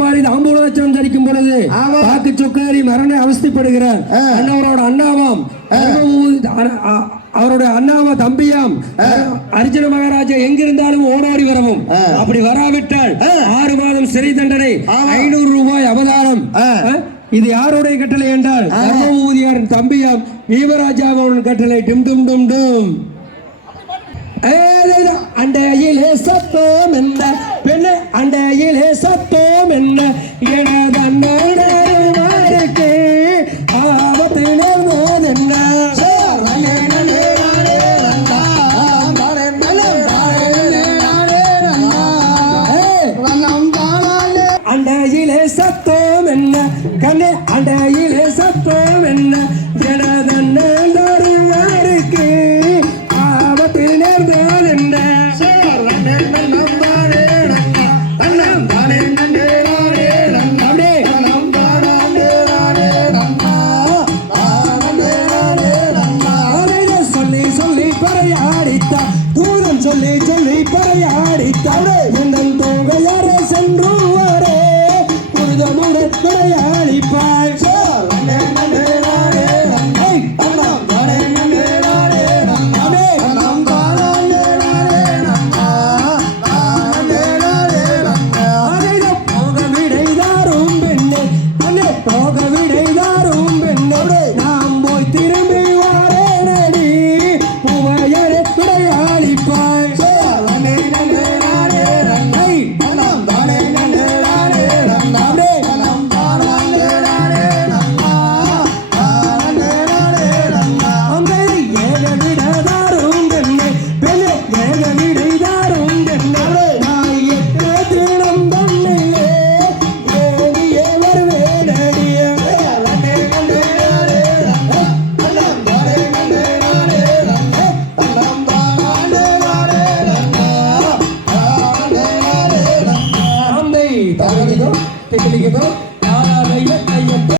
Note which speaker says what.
Speaker 1: அப்பாடி தாம்பூலச்சம் தரிக்கும் பொழுது. பாக்கு சொக்காரி மரண அவஸ்தைப்படுகிறார். அண்ணவரோட அண்ணாவாம். அவருடைய அண்ணாவ தம்பியாம். அர்ஜுன மகாராஜா எங்கிருந்தாலும் ஓடோடி வரவும். அப்படி வராவிட்டால் ஆறு மாதம் சிறை தண்டனை. ஐநூறு ரூபாய் அவதாரம்? இது யாருடைய கட்டளை என்றால் தர்மபூதியாரின் தம்பியாம் வீமராஜாவின் கட்டளை. டும் டும் டும் டும். அண்டையிலே சத்தம் என்ன என்ன எனது அண்ணனுக்கு என்ன அண்டையிலே சத்தம் என்ன? கண்ணே அண்டையிலே சத்தம் என்ன? தூதன் சொல்லி சொல்லி பறையாடித்தா எந்தன் தோகையாரே ஏக விடதாரும் பெண்ணே பெண்ணே ஏக